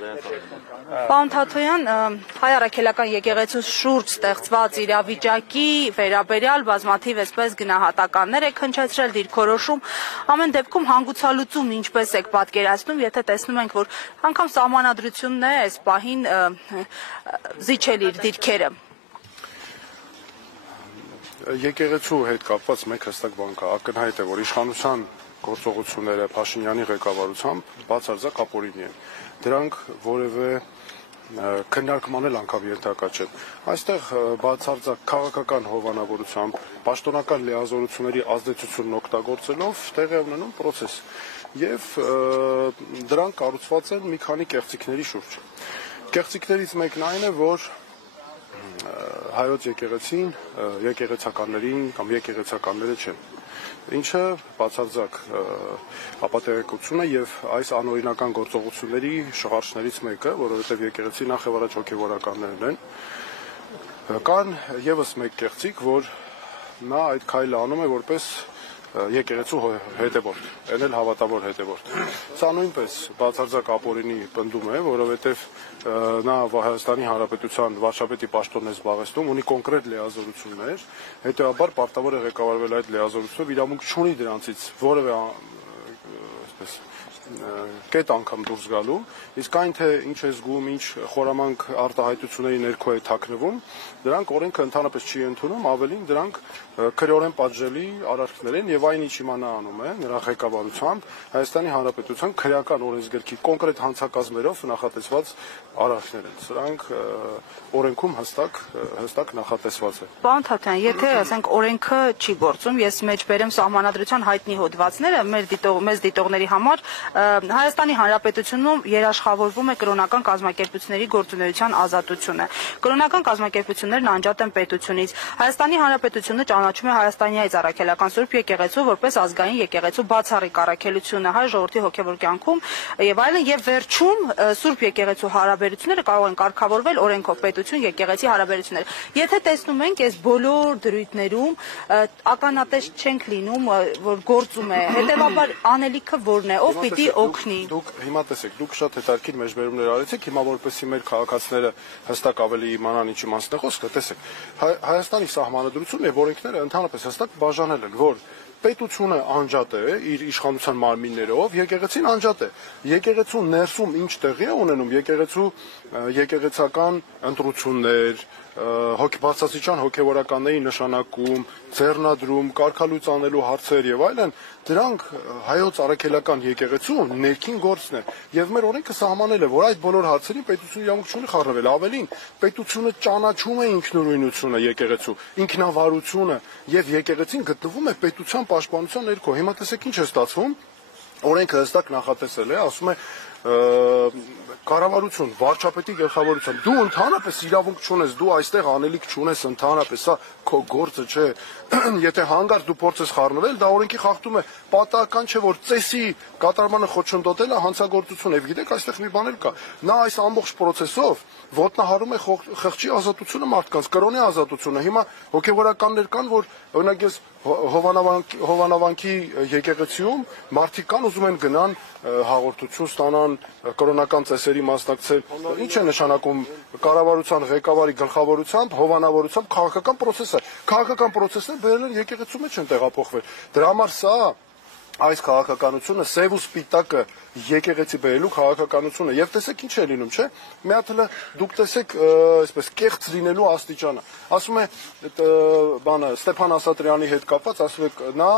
Պարոն Թաթոյան, հայ առաքելական եկեղեցու շուրջ ստեղծված իրավիճակի վերաբերյալ բազմաթիվ այսպես գնահատականներ եք հնչեցրել, դիրքորոշում, ամեն դեպքում հանգուցալուծում ինչպես եք պատկերացնում, եթե տեսնում ենք, որ անգամ սահմանադրությունն է այս պահին զիջել իր դիրքերը։ Եկեղեցու հետ կապված մեկ հստակ բան կա, ակնհայտ է, որ իշխանության գործողությունները Փաշինյանի ղեկավարությամբ բացարձակ ապօրինի են։ Դրանք որևէ քննարկման էլ անգամ ենթակա չեն։ Այստեղ բացարձակ քաղաքական հովանավորությամբ, պաշտոնական լիազորությունների ազդեցությունն օգտագործելով տեղի է ունենում process եւ դրանք կառուցված են մի քանի կեղծիքների շուրջ։ Կեղծիքներից մեկն այն է, որ հայոց եկեղեցին եկեղեցականներին կամ եկեղեցականները չեն, ինչը բացարձակ ապատեղեկություն է եւ այս անօրինական գործողությունների շղարշներից մեկը, որովհետեւ եկեղեցի նախ եւ առաջ հոգեվորականներն են, կան եւս մեկ կեղծիք, որ նա այդ քայլը անում է որպես եկեղեցու հետևորդ, այն էլ հավատավոր հետևորդ։ Սա նույնպես բացարձակ ապօրինի պնդում է, որովհետև նա Հայաստանի Հանրապետության վարչապետի պաշտոնն է զբաղեցնում, ունի կոնկրետ լիազորություններ, հետևաբար պարտավոր է ղեկավարվել այդ լիազորությունով, իրավունք չունի դրանցից որևէ կետ անգամ դուրս գալու, իսկ այն թե ինչ է զգում, ինչ խորամանկ արտահայտությունների ներքո է թաքնվում, դրանք օրենքը ընդհանրապես չի ընդունում, ավելին դրանք քրեորեն պատժելի արարքներ են եւ այն ինչ հիմա նա անում է նրա ղեկավարությամբ Հայաստանի Հանրապետության քրեական օրենսգրքի կոնկրետ հանցակազմերով նախատեսված արարքներ են։ Սրանք օրենքում հստակ նախատեսված է։ Պարոն Թաթոյան, եթե ասենք օրենքը չի գործում, ես մեջ բերեմ սահմանադրության հայտնի հոդվածները մեզ դիտողների համար, Հայաստանի Հանրապետությունում երաշխավորվում է կրոնական կազմակերպությունների գործունեության ազատությունը։ Կրոնական կազմակերպություններն անջատ են պետությունից։ Հայաստանի Հանրապետությունը ճանաչում է Հայաստանյայից առաքելական Սուրբ եկեղեցու որպես ազգային եկեղեցու բացառիկ առաքելությունը հայ ժողովրդի հոգևոր կյանքում եւ այլն, եւ վերջում Սուրբ եկեղեցու հարաբերությունները կարող են կարգավորվել օրենքով պետություն եկեղեցի հարաբերություններ։ Եթե տեսնում ենք այս բոլոր դրույթներում ականատես չենք լինում, որ գործում է, հետեւաբար անելիքը որն է, ով պիտի օգնի։ Դուք հիմա տեսեք, դուք շատ հետաքրքիր մեջբերումներ արեցիք, հիմա որպեսզի մեր քաղաքացիները հստակ ավելի իմանան ինչի մասն է խոսքը, տեսեք, Հայաստանի սահմանադրությունն եւ օրենքները ընդհանրապես հստակ բաժանել են, որ պետությունը անջատ է իր իշխանության մարմիններով, եկեղեցին անջատ է։ Եկեղեցու ներսում ինչ տեղի է ունենում, եկեղեցական ընտրություններ, բարձրաստիճան հոգևորականների նշանակում, ձեռնադրում, կարգալույծանելու հարցեր եւ այլն, դրանք հայոց առաքելական եկեղեցու ներքին գործն է։ Եվ մեր օրենքը սահմանել է, որ այդ բոլոր հարցերին պետությունը իրավունք չունի խառնվել։ Ավելին, պետությունը ճանաչում է ինքնուրույնությունը եկեղեցու, ինքնավարությունը եւ եկեղեցին գտնվում է պետության պաշտպանության ներքո։ Հիմա տեսեք ինչ է ստացվում։ Օրենքը հստակ նախատեսել է, ասում է կառավարություն, վարչապետի գլխավորությամբ, դու ընդհանրապես իրավունք չունես, դու այստեղ անելիք չունես ընդհանրապես, սա քո գործը չէ։ Եթե հանգարց դու փորձես խառնվել, դա օրենքի խախտում է, պատահական չէ, որ ծեսի կատարմանը խոչընդոտելը հանցագործություն է։ Եվ գիտեք, այստեղ մի բան էլ կա։ Նա այս ամբողջ process-ով ոտնահարում է խղճի ազատությունը մարդկանց, կրոնի ազատությունը։ Հիմա հոգևորականներ կան, որ օրինակ ես Հովանավանքի եկեղեցիում մարդիկ կան ուզում են գնան հաղորդություն ստանան, կրոնական ծեսերի մասնակցել։ Ինչ է նշանակում կառավարության ղեկավարի գլխավորությամբ, հովանավորությամբ քաղաքական process-ը։ Քաղաքական process-ները բերել են եկեղեցու մեջ են տեղափոխվել։ Դրա համար սա այս քաղաքականությունը սև ու սպիտակը եկեղեցի բերելու քաղաքականությունը։ Եվ տեսեք ինչ է լինում, չէ՞։ Մի հատ հələ դուք տեսեք այսպես կեղծ լինելու աստիճանը։ Ասում է բանը Ստեփան Ասատրյանի հետ կապված, ասում եք նա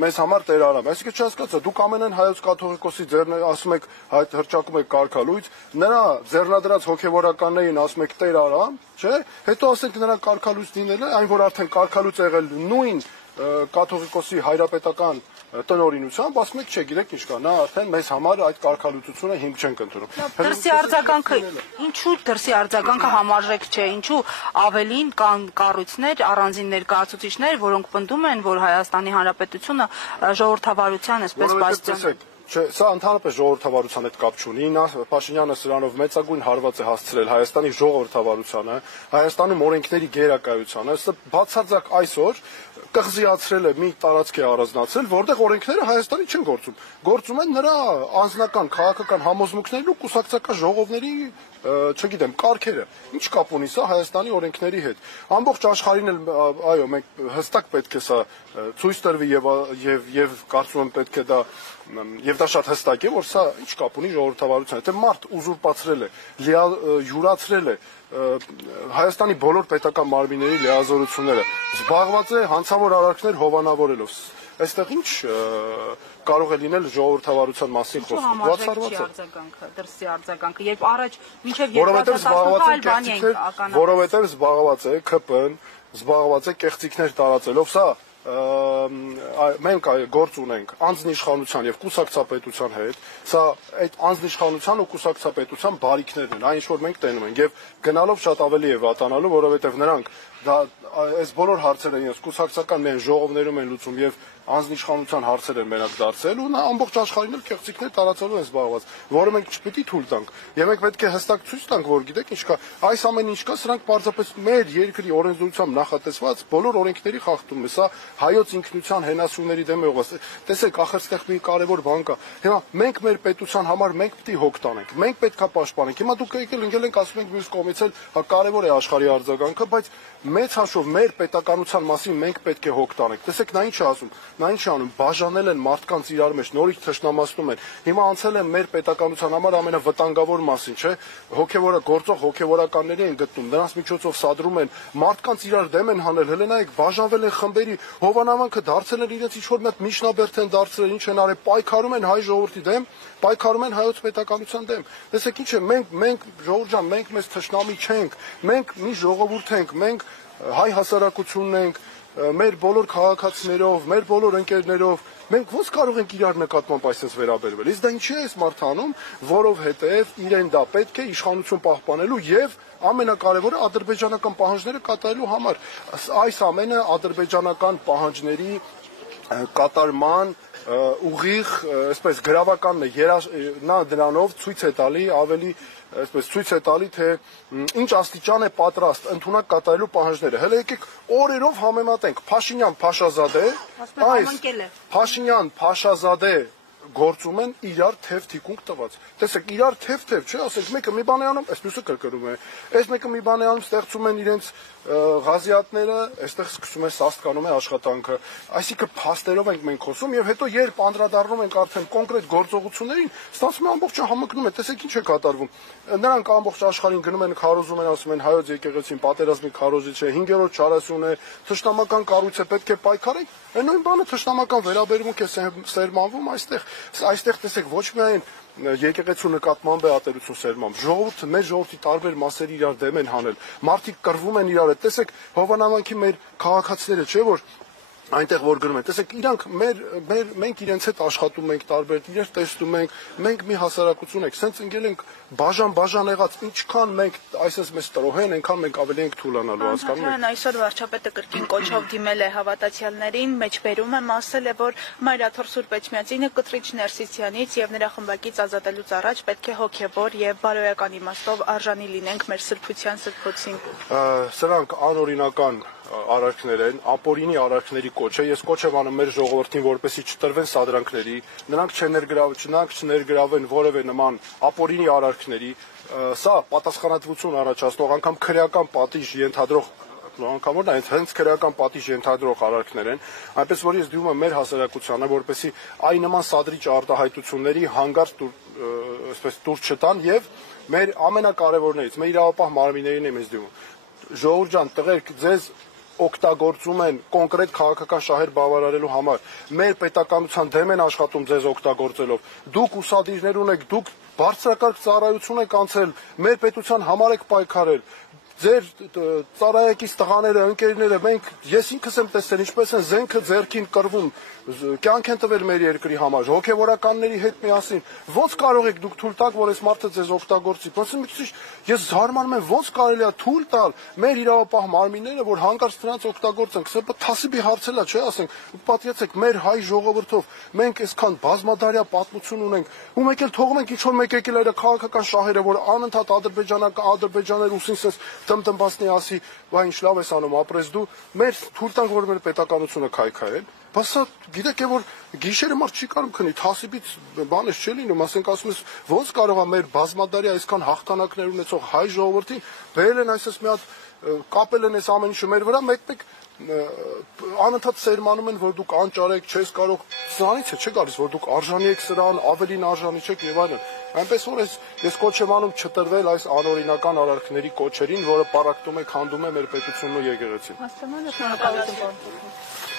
մեզ համար Տեր Արամ։ Այսինքն չհասկացա, դուք ամենայն հայոց կաթողիկոսի ասում եք հրճակում եք կարգալույց, նրա ձեռնադրած հոգևորականներին ասում եք Տեր Արամ, չէ՞։ Հետո ասենք նրա կարգալույց լինել է, այն որ արդեն կարգալույց եղել նույն կաթողիկոսի հայրապետական տնօրինությամբ, ասում եք, չէ, գիտեք ինչ կա, նա արդեն մեզ համար այդ կարգալույծությունը հիմք չենք ընդունում։ Դրսի արձագանքը, ինչու դրսի արձագանքը համարժեք չէ, ինչու ավելին կան կառույցներ, առանձին ներկայացուցիչներ, որոնք պնդում են, որ Հայաստանի Հանրապետությունը ժողովրդավարության այսպես բաստիոն։ Չէ, սա ընդհանրապես ժողովրդավարության հետ կապ չունի, նա Փաշինյանը սրանով մեծագույն հարված է հասցրել Հայաստանի ժողովրդավարությանը, Հայաստանում օրենքների գերակայությանը, սա բացարձակ այսօր կղզիացրել է, մի տարածք է առանձնացրել, որտեղ օրենքները Հայաստանի չեն գործում։ Գործում են նրա անձնական քաղաքական համոզմունքներն ու կուսակցական ժողովների, չգիտեմ, կարգերը։ Ինչ կապ ունի սա Հայաստանի օրենքների հետ։ Ամբողջ աշխարհին էլ, այո, մենք հստակ պետք է սա ցույց տրվի եւ կարծում եմ պետք է դա եւ դա շատ հստակ է, որ սա ինչ կապ ունի ժողովրդավարության հետ։ Մարդ ուզուրպացրել է, յուրացրել է Հայաստանի բոլոր պետական մարմինների լիազորությունները, զբաղված է հանցավոր արարքներ հովանավորելով։ Այստեղ ինչ կարող է լինել ժողովրդավարության մասին խոսքը։ Դրսի արձագանքը, երբ առաջ մինչև 2015 որովհետև զբաղված է ԿՊ-ն, զբաղված է կեղծիքներ տարածելով, սա մենք գործ ունենք անձնիշխանության եւ կուսակցապետության հետ, սա այդ անձնիշխանության ու կուսակցապետության բարիքներն են, այն ինչ որ մենք տենում ենք եւ գնալով շատ ավելի է վատանալու, որովհետեւ նրանք դա այս բոլոր հարցերը իրենց կուսակցական միայն ժողովներում են լուծում եւ անձնիշխանության հարցեր են մենակ դարձել ու նա ամբողջ աշխարհին էլ կեղծիքներ տարածելու են զբաղված, որը մենք չպետք է թույլ տանք։ Եվ մենք պետք է հստակ ցույց տանք, որ գիտեք ինչ կա, այս ամեն ինչ կա, սրանք պարզապես մեր երկրի օրենսդրությամբ նախատեսված բոլոր օրենքների խախտումն է, սա հայոց ինքնության հենասյուների դեմ է ուղղված։ Տեսեք, ախր ստեղ մի կարևոր բան կա։ Հիմա մենք մեր պետության համար մենք պետք է հոգ տանենք, մենք պետք է պաշտպանենք։ Հիմա դուք եկել ընկել ենք ասում ենք մյուս կողմից էլ կարևոր է աշխարհի արձագանքը, բայց մեծ հաշվով մեր պետականության մասին մենք պետք է հոգ տանենք։ Տեսեք, նա ինչ է ասում, նա ինչ է անում, բաժանել են մարդկանց իրար մեջ, նորից թշնամացնում են։ Հիմա անցել են մեր պետականության համար ամենավտանգավոր մասին, չէ՞։ Հոգևորը գործող հոգևորականների են գտնում, նրանց միջոցով սադրում են, մարդկանց իրար դեմ են հանել, հələ նայեք, բաժանվել են խմբերի, հովանամանքը դարձել են իրենց ինչ-որ մի հատ միջնաբերդ են դարձրել, ինչ են արել, պայքարում են հայ ժողովրդի դեմ, պայքարում են հայոց պետականության դեմ։ Տեսեք ինչ է, մենք ժողովուրդ ջան, մենք մեզ թշնամի չենք, մենք մի ժողովուրդ ենք, մենք հայ հասարակությունն ենք, մեր բոլոր քաղաքացիներով, մեր բոլոր ընկերներով, մենք ոնց կարող ենք իրար նկատմամբ այսպես վերաբերվել։ Իսկ դա ինչի է այս մարդը անում, որովհետև իրեն դա պետք է իշխանություն պահպանելու եւ ամենակարևորը ադրբեջանական պահանջները կատարելու համար։ Այս ամենը ադրբեջանական պահանջների կատարման ուղիղ, այսպես գրավականն է, նա դրանով ցույց է տալի ավելի այսպես ցույց է տալի թե ինչ աստիճան է պատրաստ ընդունակ կատարելու պահանջները։ Հələ եկեք օրերով համեմատենք Փաշինյան Փաշազադե, այս Փաշինյան Փաշազադե գործում են իրար թև թիկունք տված։ Տեսեք, իրար թև, չէ, ասենք մեկը մի բան է անում, այս մյուսը կրկնում է։ Այս մեկը մի բան է անում, ստեղծում են իրենց ղազիատները, այստեղ սկսում է սաստկանում է աշխատանքը։ Այսինքն փաստերով ենք մենք խոսում եւ հետո երբ անդրադառնում ենք արդեն կոնկրետ գործողություններին, ստացվում է ամբողջը համընկնում է։ Տեսեք ինչ է կատարվում։ Նրանք ամբողջ աշխարհին գնում են քարոզում են, ասում են հայոց եկեղեցին պատերազմի քարոզիչ է, 5-րդ չարասուն է, թշնամական կառույց է, պետք է պայքարենք։ Այն նույն բանը թշնամական վերաբերմունք է սերմանվում այստեղ տեսեք ոչ միայն եկեղեցու նկատմամբ է ատելություն սերմանում, ժողովուրդը մեր ժողովրդի տարբեր մասերի իրար դեմ են հանել, մարդիկ կռվում են իրար հետ, տեսեք հովանամանքի մեր քաղաքացիները, չէ՞ որ այնտեղ որ գրում են, տեսեք իրանք մենք իրենց հետ աշխատում ենք տարբեր իրեր տեսնում ենք, մենք մի հասարակություն ենք, սենց ընկել ենք բաժան եղած, ինչքան մենք այսպես մեզ տրոհեն, այնքան մենք ավելի ենք թուլանալու, հասկանում եք։ Այսօր վարչապետը կրկին կոչով դիմել է հավատացյալներին, մեջբերում եմ ասել է, որ Մայրաթոր Սուրբ Էջմիածինը կտրիչ Ներսիսյանից եւ նրա խմբակից ազատելուց առաջ պետք է հոգեվոր եւ բարոյական իմաստով արժանի լինենք մեր սրբության սրբոցին։ Սրանք անօրինական արարքներ են, ապօրինի արարքների կոչ է, ես կոչ եմ անում մեր ժողովրդին, որպեսզի չտրվեն սադրանքների, նրանք չներգրավեն որևէ նման ապօրինի արարքների, սա պատասխանատվություն առաջացնող, անգամ քրեական պատիժ ենթադրող անգամ որ հենց քրեական պատիժ ենթադրող արարքներ են, այնպես որ ես դիմում եմ մեր հասարակությանը, որպեսզի այն նման սադրիչ արտահայտությունների հանգարց այսպես դուրս չտան եւ մեր ամենակարևորներից, մեր իրավապահ մարմիններին եմ ես դիմում։ Ժողովուրդ ջան, տղերք, ձեզ օգտագործում են կոնկրետ քաղաքական շահեր բավարարելու համար։ Մեր պետականության դեմ են աշխատում ձեզ օգտագործելով։ Դուք ուսադիրներ ունեք, դուք բարձրակարգ ծառայություն եք անցել, մեր պետության համար եք պայքարել։ Ձեր ծառայեկից տղաները, ընկերները, ես ինքս եմ տեսել ինչպես են զենքը ձեռքին կռվում, կյանք են տվել մեր երկրի համար, հոգևորականների հետ միասին։ Ոնց կարող եք դուք թույլ տալ, որ այս մարդը ձեզ օգտագործի։ Ես զարմանում եմ, ոնց կարելի է թույլ տալ մեր իրավապահ մարմինները, որ հանկարծ նրանց օգտագործեն։ Սա թասիբի հարց է, չէ՞, ասենք։ Պատկերացեք, մեր հայ ժողովրդով մենք այսքան բազմադարյա պատմություն ունենք, ու մեկ էլ թողում ենք ինչ-որ մեկ եկել այդ քաղաքական շահերը, որ անընդհատ ադրբեջաներ ուսին սես տմտմբացնի ասի, «Վայ ինչ լավ ես անում, ապրես դու»։ Մեր թույլ տանք, որ մեր պետականությունը քայքայել։ Բասա գիտեք որ գիշերը մարդ չի կարող քնի, թասիբից բանես չի լինում, ասենք ասում ես ոնց կարող է մեր բազմադարի այսքան հաղթանակներ ունեցող հայ ժողովրդին բերել են այսպես մի հատ կապել են այս ամեն ինչը մեր վրա, մեկ-մեկ անընդհատ սերմանում են, որ դուք անճար եք, չես կարող, սրանից է չէ գալիս, որ դուք արժանի եք սրան, ավելին արժանի չեք եւ այլն։ Այնպես որ ես կոչ եմ անում չտրվել այս անօրինական արարքների կոչերին, որը պարակտում է, քանդում է մեր պետությունն ու եկեղեցին։ Հասկանալի է, շնորհակալություն։